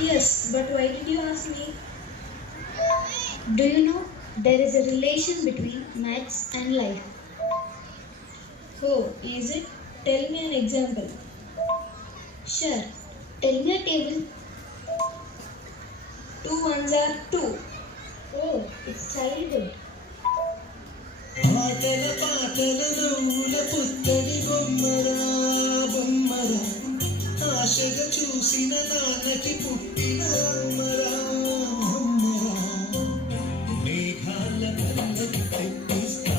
Yes, but why did you ask me? Do you know there is a relation between maths and life? Oh, is it? Tell me an example. Sure. Tell me a table. Two ones are two. Oh, it's childhood. ఆటల పాటల నవ్వుల పుత్తడి బొమ్మరా బొమ్మరా ఆశగా చూసిన నాన్నకి పుట్టిన అమ్మరా అమ్మరా మేఘాల కళ్ళకి తెప్పిస్తా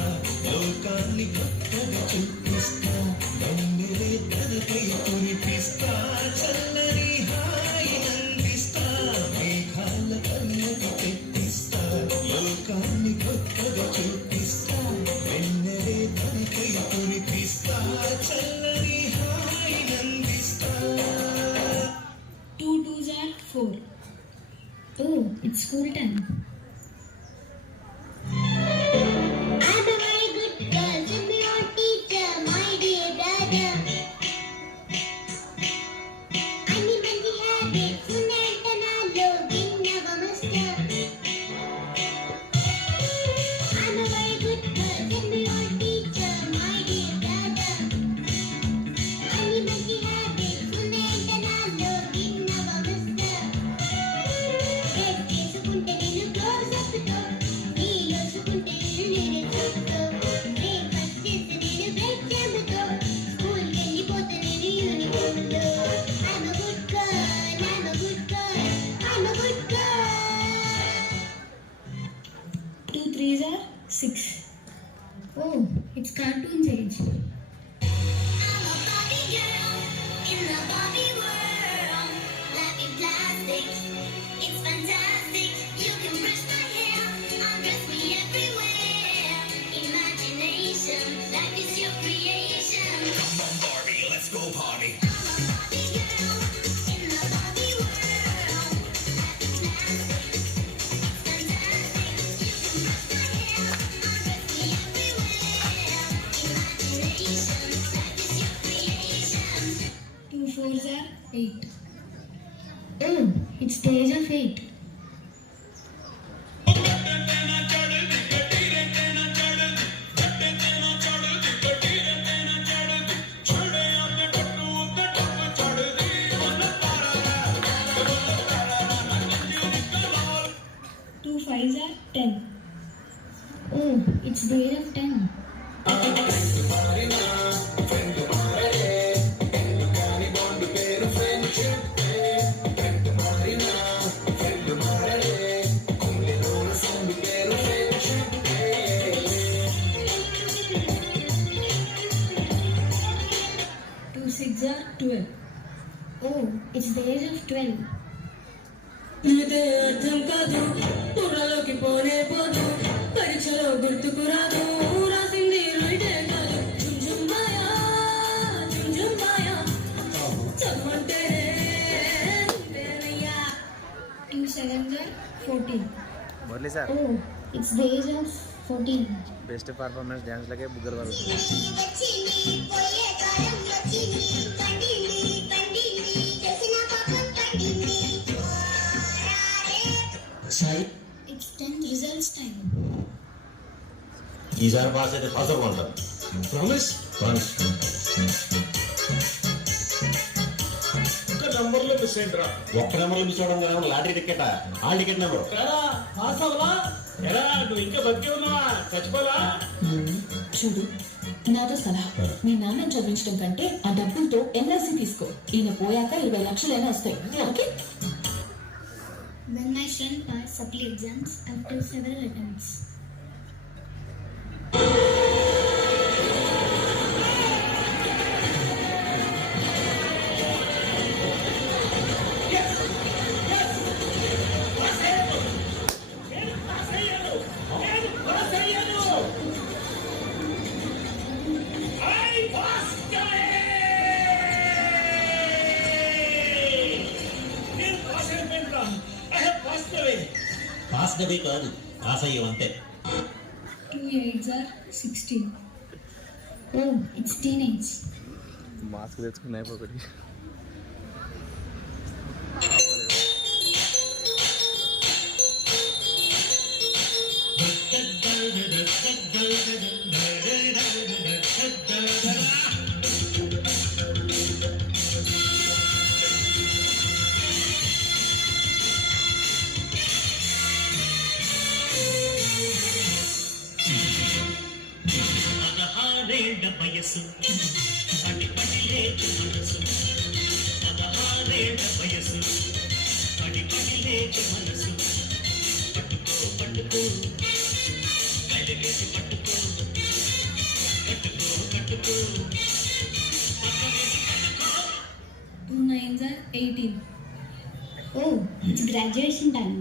లోకాన్ని కొత్తగా చూపిస్తా వెన్నెలే తనపై కురిపిస్తా చల్లని హాయి అందిస్తా మేఘాల కళ్ళకి తెప్పిస్తా లోకాన్ని కొత్తగా చూపిస్తా వెన్నెలే తనపై కురిపిస్తా చల్లని హాయి అందిస్తా. Two twos are four. Oh, it's school time. I'm a very good girl, send me your teacher, my dear dada. అన్ని మంచి హ్యాబిట్స్ ఉన్నాయంట నాలో విన్నవమస్తా. I'm a very good girl, send me your teacher, my dear dada. అన్ని మంచి habits ఉన్నాయంట నాలో విన్నవమస్తా. Dress చేసుకుంటే నేను క్లోజ్ అప్తో, నీలోసుకుంటే నేను నీడతో, బ్రేక్ఫాస్ట్ చేస్తే నేను బ్రేక్ జామ్తో, స్కూల్కి వెళ్ళిపోతే నేను యూనిఫామ్లో. I'm a good girl, I'm a good girl, I'm a good girl. Two threes are six. Oh, it's cartoons age. I'm a Barbie girl in the Barbie world. Life in plastic, it's fantastic. You can brush my hair, undress me everywhere. Imagination, life is your creation. Come on Barbie, let's go party. I'm a Barbie girl in the Barbie world. Life is plastic, it's fantastic. You can brush my hair, undress me everywhere. Imagination, life is your creation. Two fours are eight. Oh, it's the age of 8. Two fives are 10. Oh, it's the age of 10. Two six are 12. Oh, it's the age of 12. ఇదే అర్థం కాదు కుర్రలోకి పోనే పోదు పరీక్షలో గుర్తుకు రాదు రాసింది రైటే కాదు చుంచుం మాయా చమ్మంటేనే నువ్వేనయ్యా. Two sevens are 14. Murali sir Oh, it's the age of 14. Best performance డ్యాన్స్లకే బుగ్గలు వరకు వచ్చింది పోయే కాలం వచ్చింది పండింది చేసిన పాపం పండింది Sai It's 10th results time. ఈసారి పాస్ అయితే పాస్ అవ్వమంటారు ప్రామిస్ ఒక్క నంబర్లో మిస్ అయిందిరా. ఒక్క నెంబర్లు మిస్ అవడం కదా లాటరీ టికెట్ ఆ టికెట్ నెంబర్ ఎరా పాస్ అవ్వలా? ఎరా నువ్వు ఇంకా బతికే ఉన్నావా? చచ్చిపోలా? చూడు నాతో సలహా మీ నాన్నని చదివించడం కంటే ఆ డబ్బులతో ఎన్ఆర్సీ తీసుకో. ఈయన పోయాక 20 లక్షలైనా వస్తాయి. Okay When my friend passed supply exams after several attempts. Pass డబ్బే కాదు పాస్ అయ్యాం అంతే. Two eights are 16. Oh, it's teenage. Mask తెచ్చుకున్నాయి ఒకటి Two nines are 18. Oh, it's graduation time.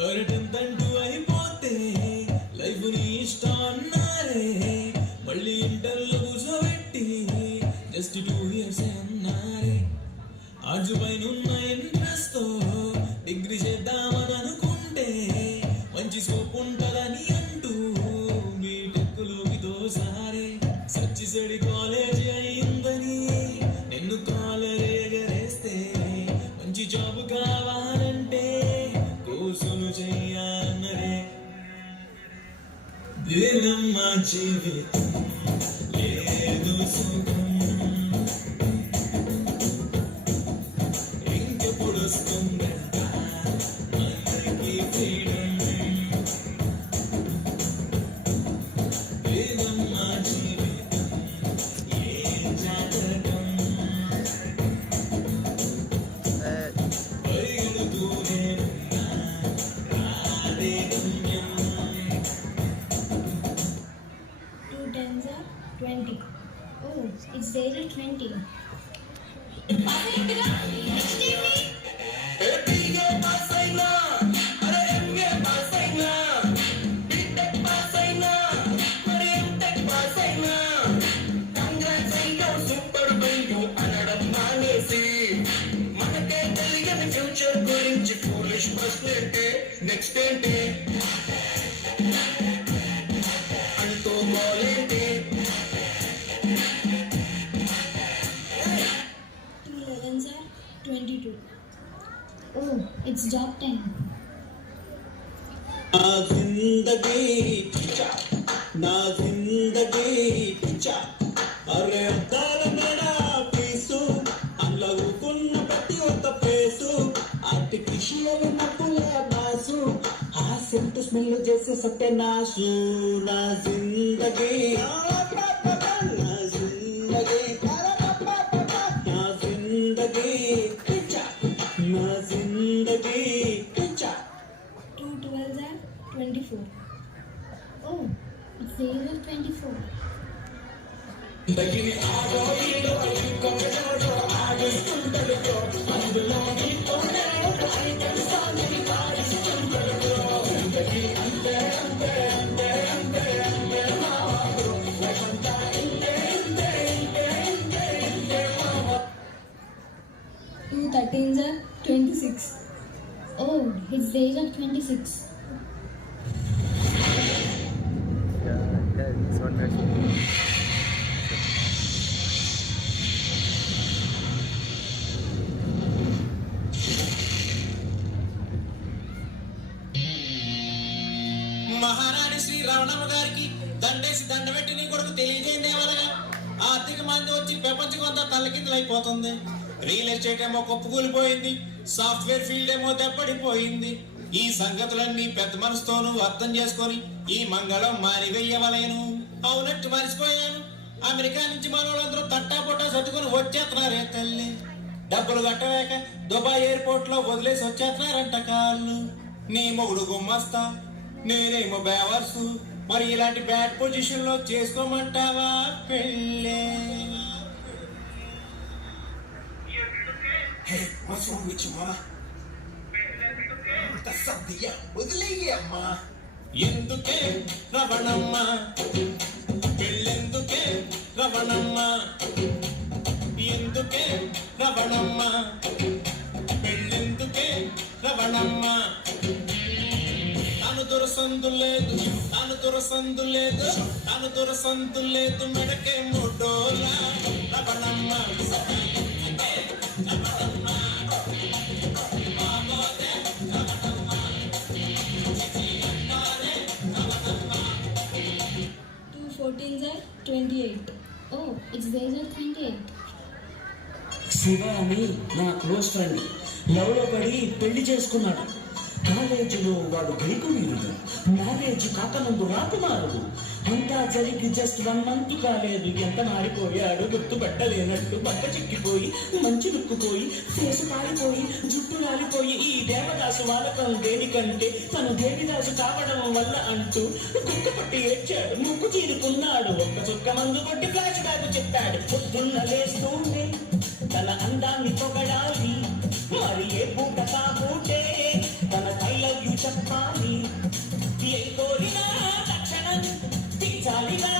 అరటంతంటూ అయిపోతే లైఫ్ ని ఇష్టం అన్నారే మళ్ళీ ఇంటర్లో కూర్చోబెట్టి జస్ట్ 2 years అన్నారే ఆజు పైన ఉన్న ఇంట్రెస్ట్ తో డిగ్రీ చేద్దామని అనుకుంటే మంచి స్కోప్ ఉంటుందని అంటూ బీటెక్లోకి దోసారే సచ్చిసడి కాలేజ్ అయిందని నిన్ను కాలరే ఎగరేస్తే మంచి జాబ్ కావాలంటే కోర్సులు చెయ్యాలన్నరే దినమ్మ జీవితం లేదు సుఖం ఇంకెప్పుడు వస్తుందంట మనకి ఫ్రీడమ్ దినమ్మ జీవితం ఏ జాతకం పరిగెడుతూనే ఉన్నా రాదే గమ్యం 2 tens are 20. Oh, it's there at 20. Next ఏంటి అంటూ గోలేంటి 2 11s are 22. Oh, it's job time. నా జిందగీ పిచ్చా నా జిందగీ పిచ్చా అరే అద్దాల మేడ పీసు అందులో ఊకున్న ప్రతి ఒక్క పేసు ఆర్టిఫిషియల్ నవ్వుల బాసు ఆ సెంటు స్మెల్ చేసే సత్యనాసు నా జిందగీ నా జిందగీ నా జిందగీ పిచ్చా నా జిందగీ పిచ్చా 2 12s are 24. Oh, it's there at 24. Two 13s are 26. Oh, it's there at 26. This one actually. మహారాణి శ్రీ రమణమ్మ గారికి దండేసి దండబెట్టి నీ కొడుకు తెలియజేయండి ఎవరగా ఆర్థిక మంది వచ్చి ప్రపంచం అంతా తలకిందులైపోతుంది రియల్ ఎస్టేట్ ఏమో కుప్పకూలిపోయింది సాఫ్ట్వేర్ ఫీల్డ్ ఏమో దెబ్బడిపోయింది ఈ సంగతులన్నీ పెద్ద మనసుతోనూ అర్థం చేసుకొని ఈ మంగళం మారివెయ్యవలేను అవునట్టు మరిచిపోయాను అమెరికా నుంచి మనోళ్ళందరూ తట్టాపొట్టా సర్దుకొని వచ్చేస్తున్నారే తల్లి డబ్బులు కట్టలేక దుబాయ్ ఎయిర్పోర్ట్ లో వదిలేసి వచ్చేస్తున్నారంట కాళ్ళు నీ మొగుడు గుమ్మస్తా నేనేమో బేవర్సు మరి ఇలాంటి బ్యాడ్ పొజిషన్ లో చేసుకోమంటావా పెళ్ళే వదిలేయమ్మా ఎందుకే రవణమ్మ పెళ్ళెందుకే రవణమ్మ ఎందుకే రవణమ్మ పెళ్ళెందుకే రవణమ్మ తను దొరసందు లేదు తను దొరసందు లేదు తను దొరసందు లేదు మెడకే మూడోలా Ravanamma Two 14s are 28. Oh, it's there at 28. Shiva అని నా క్లోజ్ ఫ్రెండ్ లవ్లో పడి పెళ్లి చేసుకున్నాడు కాలేజీలో వాడు గైకు వీరుడు, మ్యారేజ్ కాకముందు రాకుమారుడు. అంతా జరిగి జస్ట్ 1 month కాలేదు, ఎంత మారిపోయాడు గుర్తుపట్టలేనట్టు. బట్ట చిక్కిపోయి మంచి లుక్కుపోయి ఫేసు పారిపోయి జుట్టు రాలిపోయి ఈ దేవదాసు వాలకం దేనికంటే తను దేవిదాసు కావడం వల్ల అంటూ కుక్కపట్టి ఏడ్చాడు, ముక్కు చీరుకున్నాడు. ఒక్క చుక్క మందు కొట్టి ఫ్లాష్ బ్యాక్ చెప్పాడు. పొద్దున్న లేస్తూనే తన అందాన్ని పొగడాలి, మరి ఏ పూట కాబూటే తన ఐ లవ్ యూ చెప్పాలి. ఏ కోరినా తక్షణం తీర్చాలిగా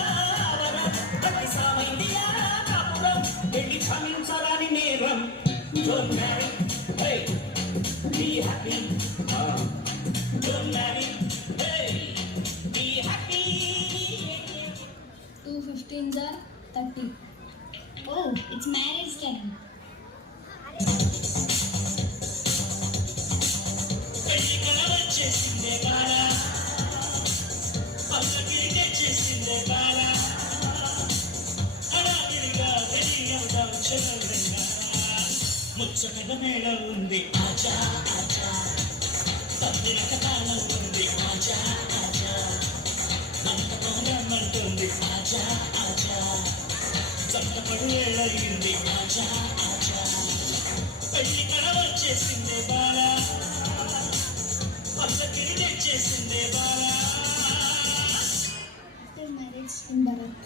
వరం, ప్రతి సామైందిగా కాపురం వెళ్ళి క్షమించరాని నేరం. Don't marry, hey, be happy. Don't marry, hey, be happy. 2 15s are 30. Oh, it's marriage time. పెళ్లి కల వచ్చేసిందే బాల, పల్లకి తెచ్చేసిందే బాల, హడావిడిగా తెలియడం చెలవెంగా, ముచ్చటగా మేడ ఉంది ఆజా ఆజా, తప్పినక కాలం ఉంది ఆజా ఆజా, అంతకోనమంటుంది ఆజా ఆజా, చంటపడు వేళయింది ఆజా ఆజా, పెళ్లి కల వచ్చేసిందే బాల, పల్లకి తెచ్చేసిందే బాల. After marriage in Bharat.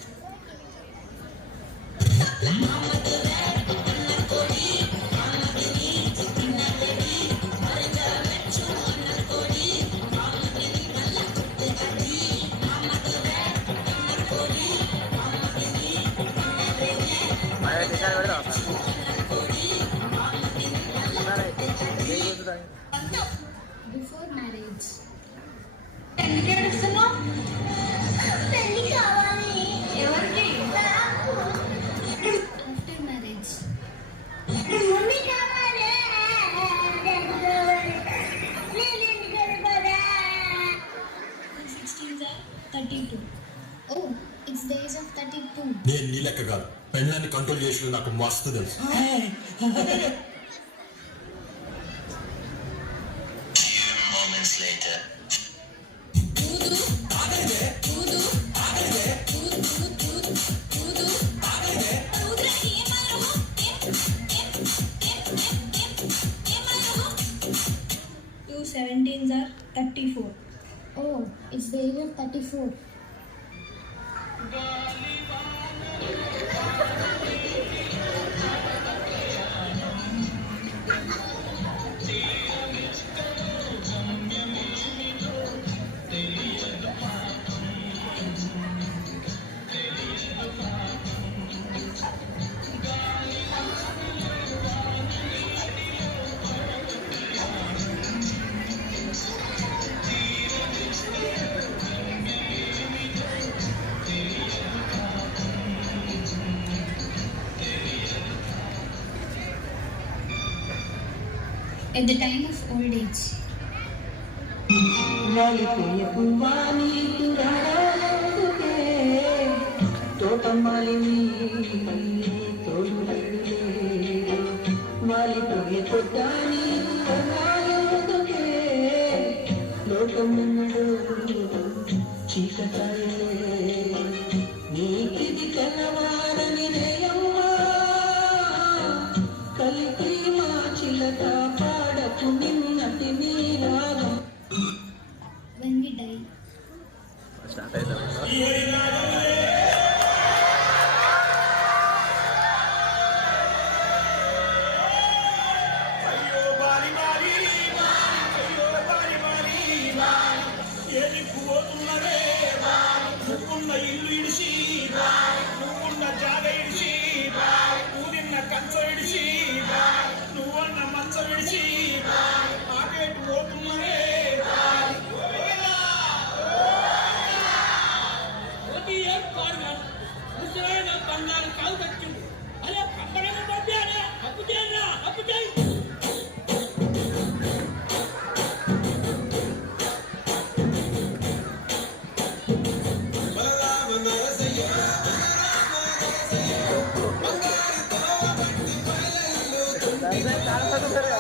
మరి టీచర్ పెడదాం సార్. Before marriage. పెళ్లి కావాలి ఎవరికి After marriage. మమ్మీ కావాలి నేను ఎందుకు కదా 2 16s are 32. Oh, it's the age of 32. నేను నీ లెక్క కాదు, పెళ్ళాన్ని కంట్రోల్ చేసి నాకు మస్తు తెలుసు. Moments later. Two 17s are 34. Oh, it's the age of 34. At the time of old age. వాలిపోయే పువ్వా నీకు రాడాలందుకే, తోటమాలిని తోడులేడులే, వాలిపోయే పొద్ద నీకు రాడాలందుకే, లోకమున్నడు చీకటాయలే, నీకిది కలవాలని నేయమ్మా, కలిపి మా చిలక పాడకు నిన్నటి నీ రాగం. When we die. స్టార్ట్ అవుతాం. అయ్యో బాలి బాలి బాలి, అయ్యో బాలి బాలి బాలి, ఏది పోతున్నదే బాలి, నువ్వున్న ఇల్లు ఇడిసి బాలి, నువ్వున్న జాగ ఇడిసి బాలి, ఊరిన్న కంచ ఇడిసి బాలి, నువ్వన్న మంచ విడిచి బాలి, ఆటేటు పోతున్నదే బాలి. బంగారు కాలు కట్టింది అదే అప్పడమే పంపాను, అప్పు చేయరా అప్పు చేయి. చాలా